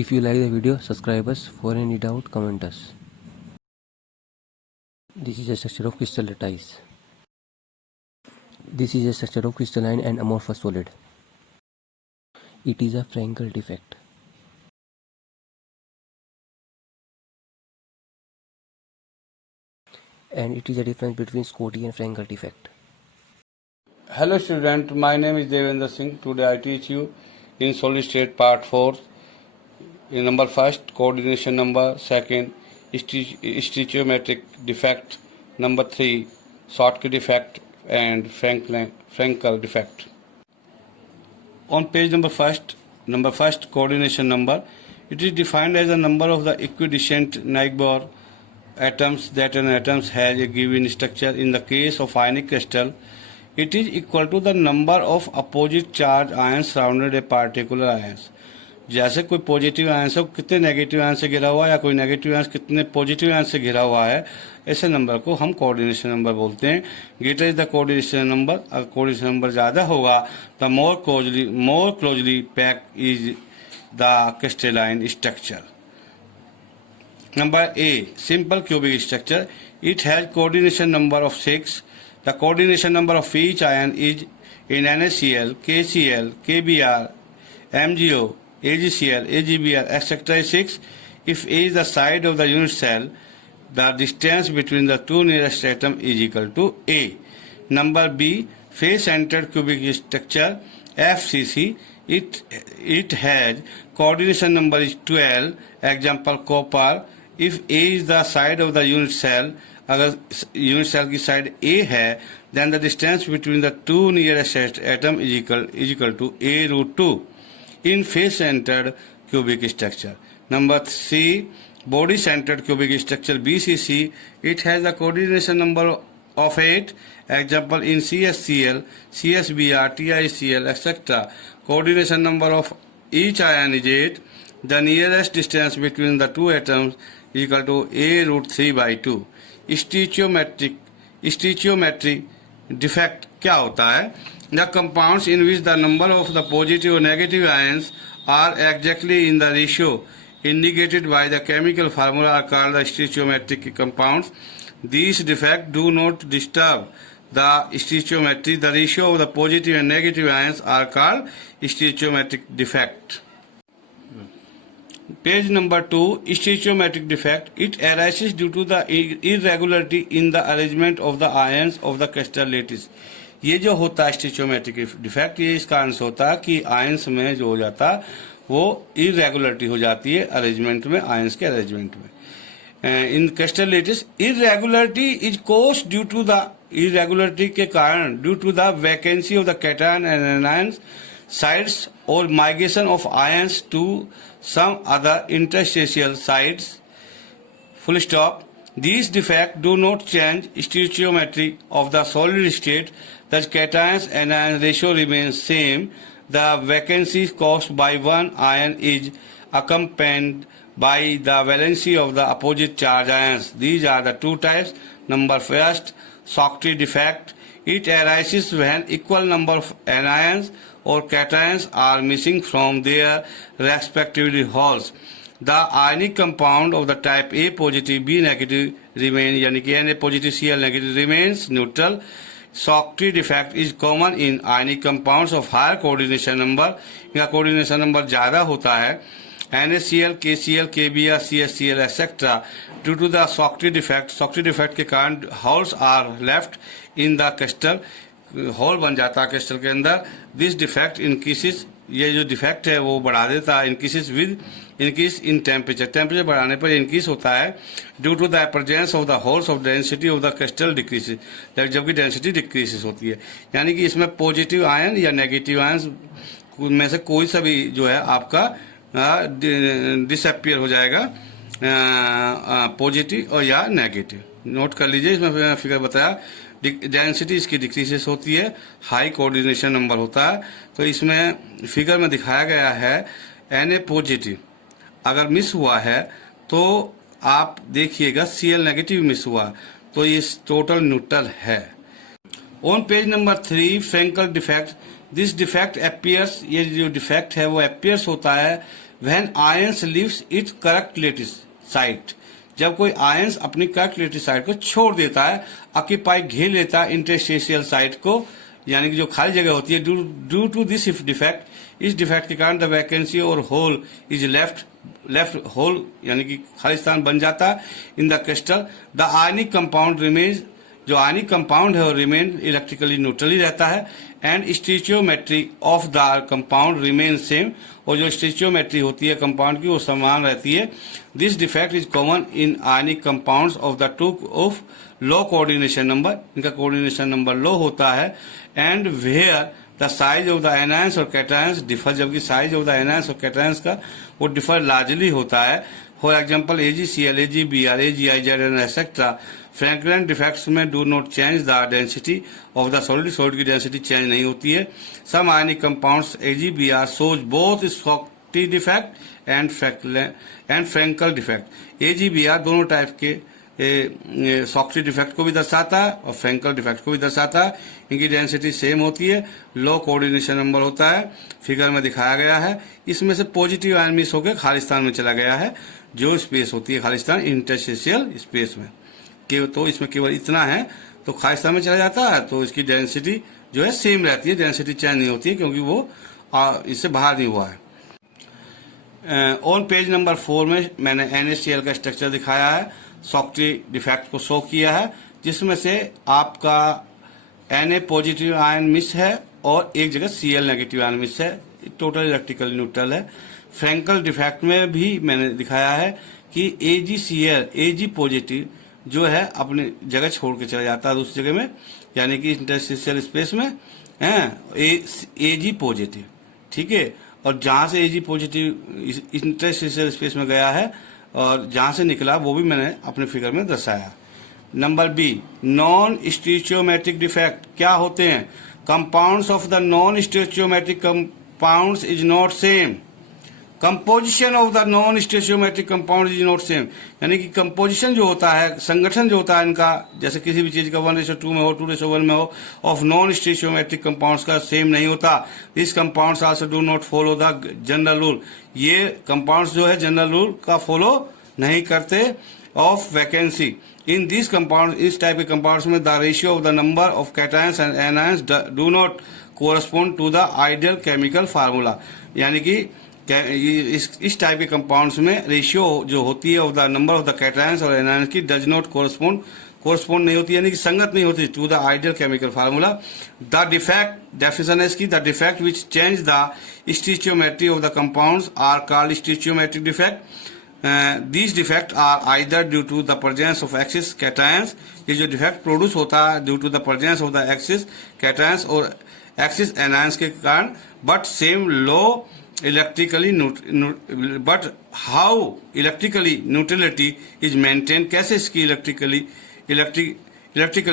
If you like the video, subscribe us. For any doubt, comment us. This is a structure of crystal lattice. This is a structure of crystalline and amorphous solid. It is a Frankel defect. And it is a difference between Scotty and Frankel defect. Hello student, my name is Devendra Singh. Today I teach you in solid state part 4. In number first, coordination number, second, stoichiometric defect, number 3, Schottky defect and Frankel defect. On page number first, coordination number, it is defined as the number of the equidistant Niebuhr atoms that an atom has a given structure. In the case of ionic crystal, it is equal to the number of opposite charge ions surrounded a particular ions. जैसे कोई positive ion से कितने negative ion से घिरा हुआ है या कोई नेगेटिव आयन कितने पॉजिटिव आयन से घिरा हुआ है, ऐसे नंबर को हम कोऑर्डिनेशन नंबर बोलते हैं. Greater is the coordination number. अगर कोऑर्डिनेशन नंबर ज़्यादा होगा the more closely pack is the crystalline structure. Number A, simple cubic structure. It has coordination number of 6. The coordination number of each ion is in NaCl, KCl, KBr, MgO, AgCl, AgBr, etc. is 6. If A is the side of the unit cell, the distance between the two nearest atoms is equal to A. Number B, face-centered cubic structure, FCC. It has coordination number is 12. Example, copper. If A is the side of the unit cell, अगर unit cell की side A है, then the distance between the two nearest atom is equal to A root 2 in face-centered cubic structure. Number C, body-centered cubic structure, BCC. It has a coordination number of 8. Example, in CSCl, CSBr, TiCl, etc. Coordination number of each ion is 8. The nearest distance between the two atoms is equal to A root 3 by 2. Stoichiometry defect क्या होता है? The compounds in which the number of the positive और negative ions are exactly in the ratio indicated by the chemical formula are called the stoichiometric compounds. This defect do not disturb the stoichiometry. The ratio of the positive and negative ions are called stoichiometric defect. Page number 2, stoichiometric defect. It arises due to the irregularity in the arrangement of the ions of the crystal lattice. ये जो होता है stoichiometric defect, ये इस कारण से होता है कि आयंस में जो हो जाता वो irregularity हो जाती है अरेंजमेंट में, आयंस के अरेंजमेंट में. In crystal lattice irregularity is caused due to the irregularity के कारण due to the vacancy of the cation and anions sites or migration of ions to some other interstitial sites. Full stop. These defects do not change stoichiometry of the solid state. The cations and anion ratio remains same. The vacancy caused by one ion is accompanied by the valency of the opposite charge ions. These are the two types. Number first, Schottky defect. It arises when equal number of anions or cations are missing from their respective holes. The ionic compound of the type A positive, B negative remain, यानी कि Na positive, Cl negative remains neutral. Schottky defect is common in ionic compounds of higher coordination number. इनका coordination number ज़्यादा होता है. NaCl, KCl, KBr, CSCl, etc. Due to the Schottky defect के कारण holes are left in the crystal. Hole बन जाता है crystal के अंदर. दिस डिफेक्ट इंक्रीजेस, ये जो डिफेक्ट है वो बढ़ा देता है. Increases with increase in temperature बढ़ाने पर इंक्रीज होता है. Due to the presence of the holes of density of the crystal decreases, जबकि डेंसिटी डिक्रीजेस होती है. यानी कि इसमें पॉजिटिव आयन या नेगेटिव आयन में से कोई सा भी जो है आपका डिसअपियर हो जाएगा, पॉजिटिव और या नेगेटिव. नोट कर लीजिए, इसमें फिगर बताया. डेंसिटी इसकी डिक्रीजेस होती है, हाई कोऑर्डिनेशन नंबर होता है. तो इसमें फिगर में दिखाया गया है Na पॉजिटिव अगर मिस हुआ है तो आप देखिएगा Cl नेगेटिव मिस हुआ तो ये टोटल न्यूट्रल है. On page number 3, Frenkel defect. This defect appears, ये जो डिफेक्ट है वो अपीयर्स होता है when ions leaves it correct lattice site, जब कोई आयंस अपनी करेक्ट लेटिस साइट को छोड़ देता है, ऑक्यूपाई घेर लेता है इंटरस्टेशियल साइट को, यानी कि जो खाली जगह होती है, ड्यू टू दिस डिफेक्ट, इस डिफेक्ट के कारण द वैकेंसी और होल इज लेफ्ट होल, यानी कि खाली स्थान बन जाता है in the crystal. The ionic compound remains, जो आयनिक कंपाउंड है वो रिमेन इलेक्ट्रिकली न्यूट्रल ही रहता है। And stoichiometry of the compound remain same, और जो स्टिचियोमेट्री होती है कंपाउंड की वो समान रहती है। This defect is common in ionic compounds of the two of low coordination number, इनका कोऑर्डिनेशन नंबर लो होता है। And where the size of the anions और कैटायंस डिफर, जबकि साइज ऑफ द एनायंस और कैटायंस का वो differ largely होता है। For example AgCl, AgBr, AgIz and etcetera. Frenkel defects में do not change the density of the solid, solid की density change नहीं होती है। Some ionic compounds AgBr shows both Schottky defect and Frenkel defect. AgBr दोनों type के Schottky defect को भी दर्शाता है और फ्रैंकल डिफेक्ट को भी दर्शाता है। इनकी डेंसिटी सेम होती है, लो कोऑर्डिनेशन नंबर होता है, फिगर में दिखाया गया है। इसमें से पॉजिटिव आयन मिस होकर खाली स्थान में चला गया है, जो स्पेस होती है खाली स्थान इंटरस्टेशियल स्पेस में, तो इसमें केवल इतना है तो खाली स्थान में चला जाता है, तो इसकी डेंसिटी जो है सेम रहती है, डेंसिटी चेंज नहीं होती है क्योंकि वो इससे बाहर नहीं हुआ है। ऑन पेज नंबर 4 में मैंने NaCl का स्ट्रक्चर दिखाया है, सॉक्टी डिफेक्ट को शो किया है, जिसमें से आपका Na पॉजिटिव आयन मिस है और एक जगह Cl नेगेटिव आयन मिस है, टोटल इलेक्ट्रिकल न्यूट्रल है। फ्रैंकल डिफेक्ट में भी मैंने दिखाया है कि AgCl, Ag पॉजिटिव जो है अपनी जगह छोड़ के चला जाता है दूसरी जगह में, यानी कि इंटरस्टेशियल स्पेस में है Ag पॉजिटिव, ठीक है। और जहां से Ag पॉजिटिव इंटरस्टेशियल स्पेस में गया है और जहां से निकला वो भी मैंने अपने फिगर में दर्शाया। Number B, non stoichiometric defect क्या होते हैं? Compounds of the non stoichiometric compounds is not same, composition of the non stoichiometric compound is not same, यानी कि कंपोजिशन जो होता है, संगठन जो होता है इनका, जैसे किसी भी चीज का 1:2 में हो, 2:1 में हो, ऑफ नॉन स्टिचियोमेट्रिक कंपाउंड्स का सेम नहीं होता। This compounds also do not follow the general rule, ये कंपाउंड्स जो है जनरल रूल का फॉलो नहीं करते of vacancy. In this compound, इस टाइप के कंपाउंड्स में the ratio of the number of cations and anions do not correspond to the ideal chemical formula, यानी कि इस टाइप के कंपाउंड्स में रेशियो जो होती है of the number of the cations और एनायंस की डज नॉट कोरस्पोंड नहीं होती, यानी कि संगत नहीं होती to the ideal chemical formula. The defect, definition है इसकी, the defect which change the stoichiometry of the compounds are called stoichiometric defect. These defect are either due to the presence of excess cations, ये जो defect produce होता है due to the presence of the axis cations और axis anions के कारण, but same low electrically, but how electrically neutrality is maintain, कैसे इसकी electrically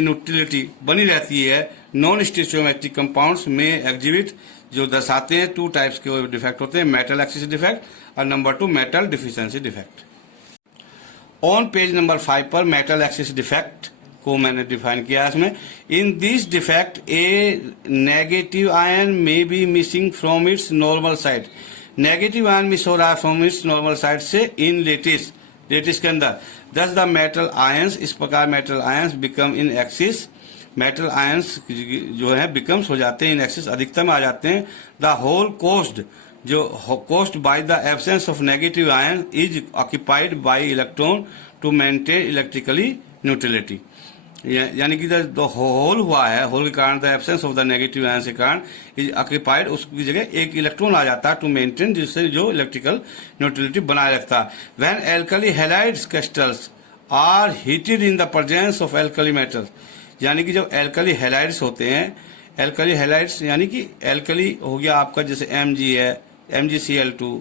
neutrality बनी रहती है नॉन स्टिचियोमेट्रिक कंपाउंड्स में एग्जिबिट, जो दर्शाते हैं टू टाइप्स के डिफेक्ट होते हैं, मेटल एक्सिस डिफेक्ट और number 2 metal deficiency defect. On page number 5 पर मेटल एक्सिस डिफेक्ट को मैंने डिफाइन किया इसमें। In this defect A negative ion may be missing from its normal side, negative ion miss हो रहा है फ्रॉम इट्स नॉर्मल साइड से इन lettuce के अंदर। दस द मेटल आयंस, इस प्रकार metal ions become in axis, metal ions जो है बिकम्स हो जाते हैं इन एक्सिस, अधिकतम आ जाते हैं। द होल कोस्ट, जो caused by the absence of negative ion is occupied by electron to maintain electrically neutrality, यानी कि जो होल हुआ है, होल के कारण the absence of the negative ion के कारण इज ऑक्यूपाइड, उसकी जगह एक इलेक्ट्रॉन आ जाता है टू मेंटेन, जिससे जो इलेक्ट्रिकल न्यूट्रलिटी बनाए रखता है। When alkali halides crystals are heated in the presence of alkali metals, यानी कि जब एल्कली हैलाइड्स होते हैं, एल्कली हैलाइड्स यानी कि एल्कली हो गया आपका जैसे Mg है, MgCl2,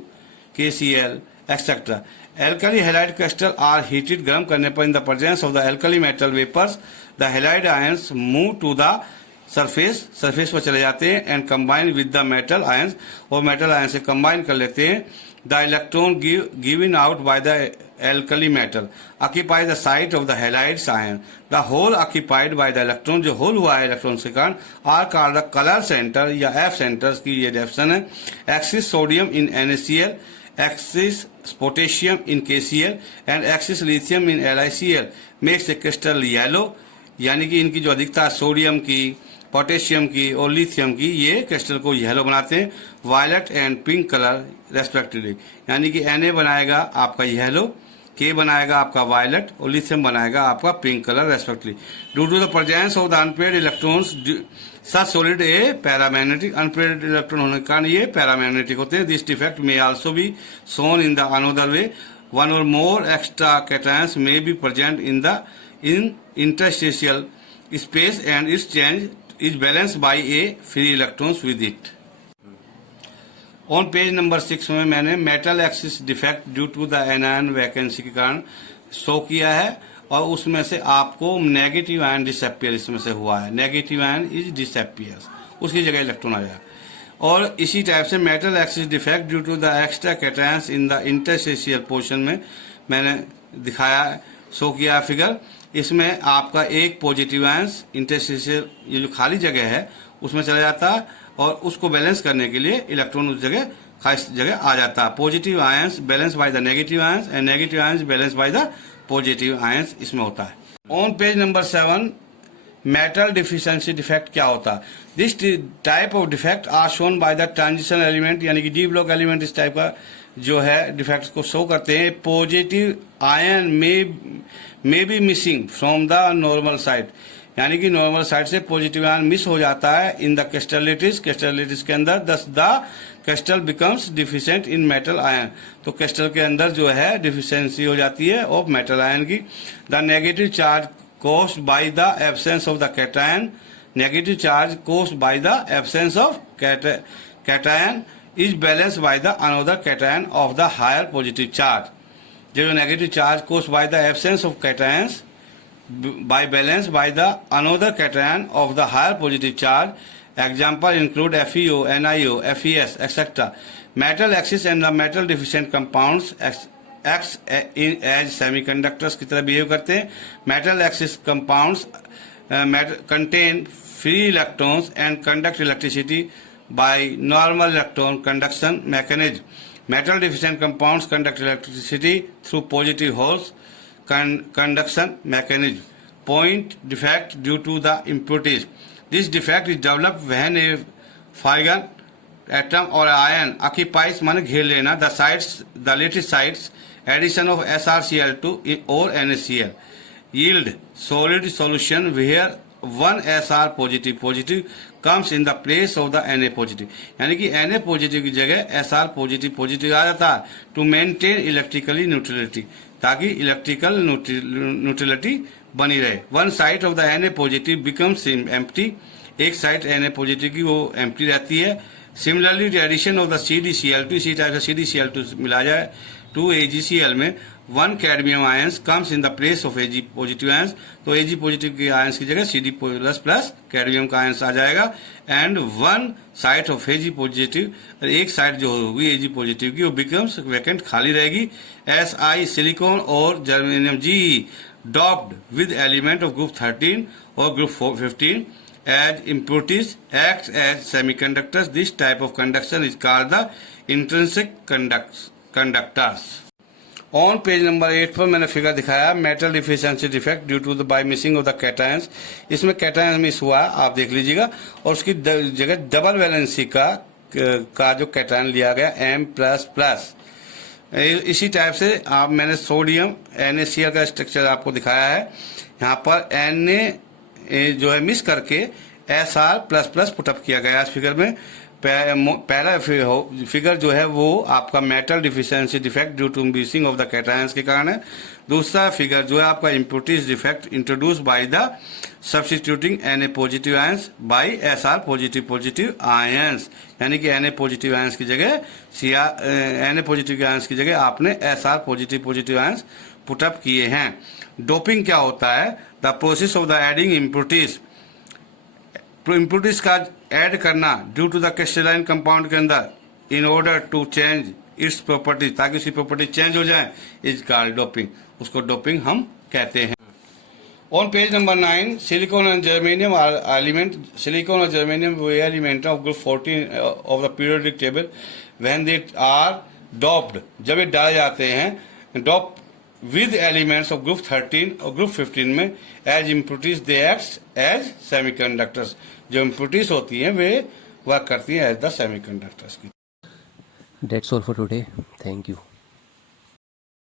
KCl etcetera. Alkali halide crystal are heated, गर्म करने पर in the presence of the alkali metal vapours the halide ions move to the surface पर चले जाते हैं and combine with the metal ions, और मेटल आयन से कंबाइन कर लेते हैं। The electron given out by the alkali metal occupy the site of the halides ion, the hole occupied by the electron, जो होल हुआ है इलेक्ट्रॉन के कारण, are called the colour centre या F सेंटर्स की ये डेफिनेशन है। Excess sodium in NaCl, excess potassium in KCl and excess lithium in LiCl makes the crystal yellow. यानी कि इनकी जो अधिकता सोडियम की, पोटेशियम की और लिथियम की, ये क्रिस्टल को येलो बनाते हैं, violet and pink colour respectively. यानी कि Na बनाएगा आपका येलो, K बनाएगा आपका वायलेट और लिथियम बनाएगा आपका pink colour respectively. Due to the presence of the unpaired electrons such solid a paramagnetic, unpaired electron होने के कारण ये पैरामैग्नेटिक होते हैं। This defect may also be shown in the another way, one or more extra cations may be present in interstitial space and its change is balanced by a free electrons with it. On page number 6 में मैंने metal excess defect due to the anion vacancy के कारण show किया है, और उसमें से आपको नेगेटिव आयन डिसअपियर इसमें से हुआ है। नेगेटिव आयन इज डिसअपियर्स, उसकी जगह इलेक्ट्रॉन आ जाएगा। और इसी टाइप से metal excess defect due to the extra cations in the interstitial portion में मैंने दिखाया, शो किया फिगर। इसमें आपका एक पॉजिटिव आयंस इंटरस्टेशियल, ये जो खाली जगह है उसमें चला जाता है, और उसको बैलेंस करने के लिए इलेक्ट्रॉन उस जगह खास जगह आ जाता है। Positive ions balance by the negative ions and negative ions balance by the positive ions इसमें होता है। On page number 7 metal deficiency defect क्या होता है? This type of defect are shown by the transition element, यानी कि D block element इस type का जो है डिफेक्ट को शो करते हैं। Positive ion may be missing from the normal side, यानी कि नॉर्मल साइड से पॉजिटिव आयन मिस हो जाता है इन द क्रिस्टलिटीज, क्रिस्टलिटीज के अंदर। दस the crystal becomes deficient in metal ion, तो क्रिस्टल के अंदर जो है डिफिशियंसी हो जाती है ऑफ मेटल आयन की। The negative charge caused by the absence of the cation, negative charge caused by the absence of cation is balanced by the another cation of the higher positive charge. जो negative charge caused by the absence of cations by balance by the another cation of the higher positive charge. Example include FeO, NiO, FeS, etc. Metal axis and the metal deficient compounds act as semiconductors की तरह behave करते हैं। Metal excess compounds contain free electrons and conduct electricity by normal electron conduction mechanism. Metal deficient compounds conduct electricity through positive holes conduction mechanism. Point defect due to the impurities. This defect is developed when a fusion atom or ion occupies माने घेर लेना the sites, the lattice sites, addition of SrCl2 or NaCl yield solid solution where one Sr positive comes in the place of the Na positive, यानी कि Na positive की जगह Sr positive आ जाता है to maintain electrically neutrality, ताकि electrical neutrality बनी रहे। One side of the Na positive becomes empty, एक साइड Na positive की वो empty रहती है। Similarly addition of the CdCl2, इसी टाइप से CdCl2 मिला जाए टू AgCl में one cadmium ions comes in the place of Ag positive ions, तो Ag पॉजिटिव के आयंस की जगह Cd प्लस कैडमियम का आयंस आ जाएगा। And one side of Ag positive, एक साइड जो होगी Ag पॉजिटिव की वो बिकम्स वैकेंट, खाली रहेगी। Si सिलिकॉन और germanium Ge doped with element of group 13 और group 15 as impurities acts as semiconductors. This type of conduction is called the intrinsic conductors. On page number 8 पर मैंने figure दिखाया metal deficiency defect due to the by missing of the cations. इसमें cations miss हुआ, आप देख लीजिएगा, और उसकी जगह डबल वैलेंसी का जो कैटायन लिया गया M++। इसी टाइप से आप मैंने सोडियम NaCl का स्ट्रक्चर आपको दिखाया है। यहाँ पर Na जो है मिस करके Sr++ पुटअप किया गया इस फिगर में। पहला फिगर जो है वो आपका metal deficiency defect due to missing of the cations के कारण है। दूसरा फिगर जो है आपका impurities defect introduce by the substituting Na positive ions by Sr positive ions, यानी कि Na पॉजिटिव आयंस की जगह Na पॉजिटिव आयंस की जगह आपने Sr पॉजिटिव आयंस पुटअप किए हैं। डोपिंग क्या होता है? The process of the adding impurities, impurities का ऐड करना due to the crystalline compound के अंदर in order to change its properties, ताकि उसकी प्रॉपर्टी चेंज हो जाए, इज कॉल्ड डोपिंग, उसको डोपिंग हम कहते हैं। On page number 9 silicon and germanium element. Silicon और जर्मेनियम वो element of group 14 of the periodic table when they are doped, जब ये डाले जाते हैं डॉप विद एलिमेंट्स ऑफ ग्रुप 13 और ग्रुप 15 में as impurities they act as semiconductors. जो इम्प्यूरिटीज होती हैं वे वर्क करती हैं एज द सेमीकंडक्टर्स की। That's all for today. Thank you.